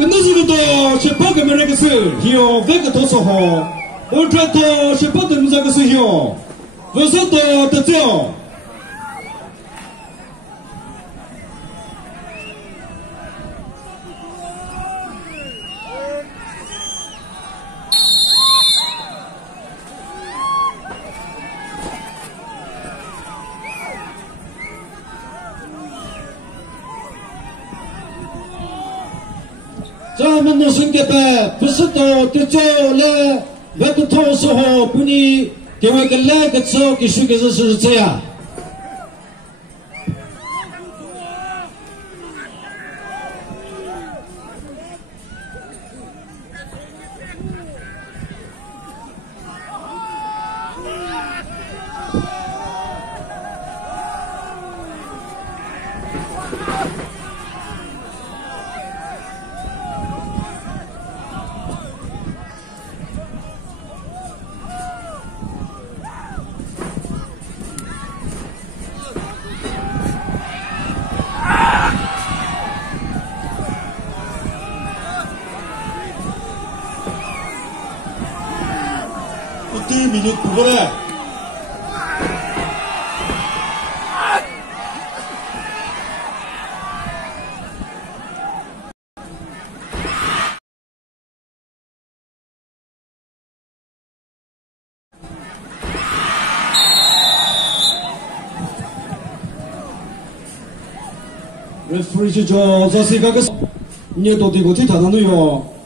끝내주기도 셰퍼가 말하겠어. 히어 베가 도서호. 울트라도 셰퍼도 무자겠어 히어. 벌써도 됐죠. 자, 먼저 승계배 벌써도 됐죠. 레 베가 도서호 분이 계획을 내겠어. 기술께서 쓰세요. minute 그거래. 레프리지 저 자세가 그 얘도 되고 대단하네요.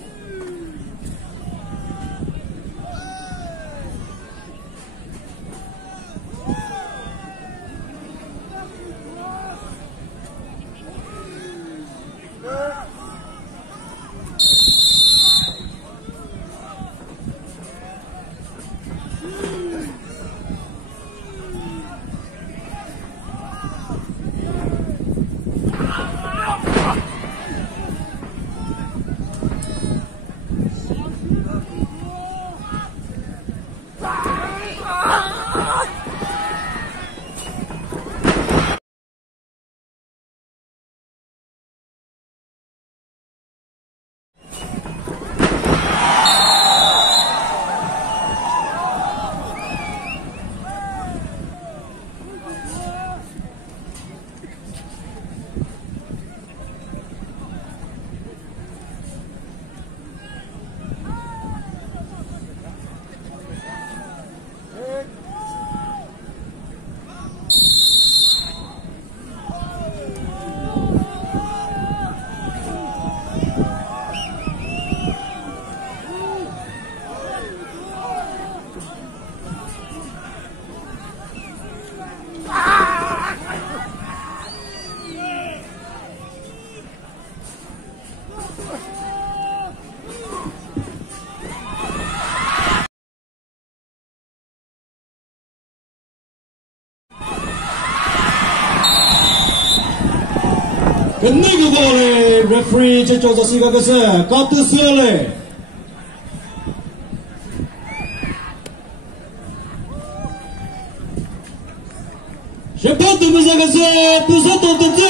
근데 그거를 레프리 제조자 시각에서 까뜨스열래 셰퍼드 무사가서 부서도 됐죠.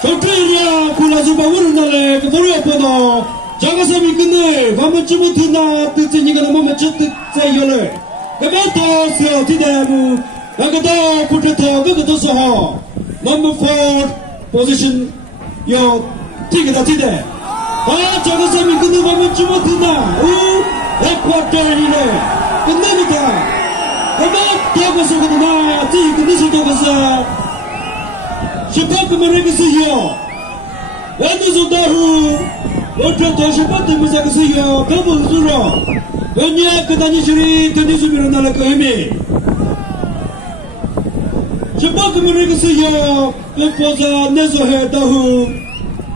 저트리야 굴라주바 우르나래 그 머리 아파도 작아서 미끈을 밤은 못했나 뜻이니까 너무 쳤듯이 열래 그것도 세어 디데무 나가다 굴테터 그것도 서호 넘버 4 position yo tiga tidak jangan sampai kena bangun cuma kena equator ini kena kita kena tahu kesal kena tiga kena sudah kesal siapa mereka sihyo itu sudah orang tua siapa tu masa sihyo kamu suruh banyak katanya ciri tadi sudah nak kami siapa mereka sihyo Leposa nezohe dahu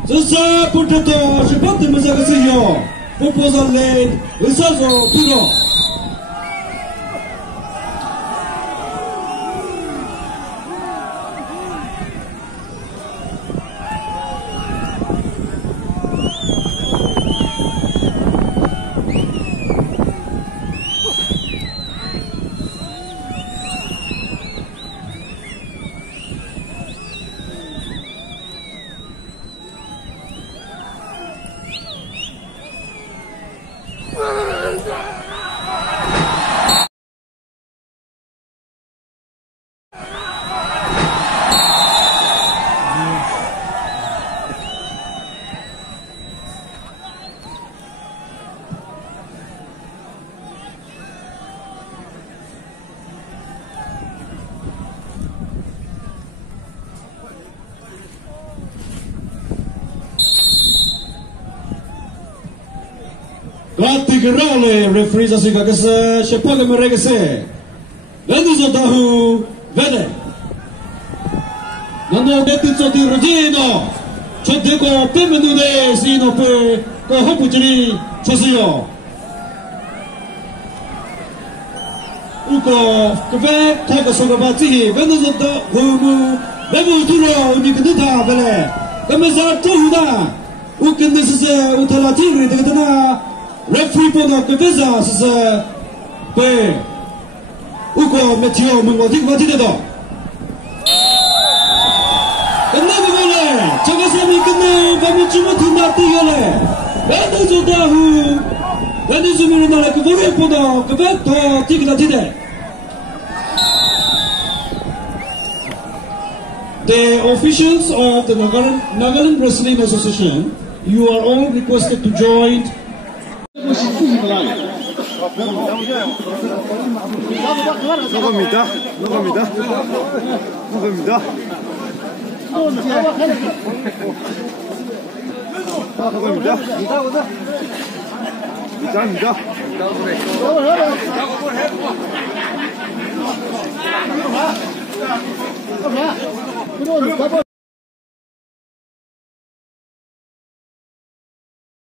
Zasa putato Shipati mazagasiyo Leposa late Usazo puro 라티그라레 레프리자스 가게세 셰파게메 레게세 렌디조 다후 베레 난도 베티조디 로지노 저대고 빼면누데 시노페 그 허부들이 쳤어요. 우거 그배 타고 소가바지 벤도조다 후무 레부 두로 니그드다 베레 그메자 토후다 우켄데스세 우탈라티르 되거나 레프리 보다 그베자 스세 베 우거 메티오 문고디 바티데도 끝나고 보래 저가서미 끝내 밤이 주문 든다 뛰어래 벤도 조다후 벤도 주문을 나라 그 모래 보다 그배 더 뛰기다 뛰대 The officials of the Nagaland Wrestling Association, you are all requested to join. 나갑니다. 나갑니다.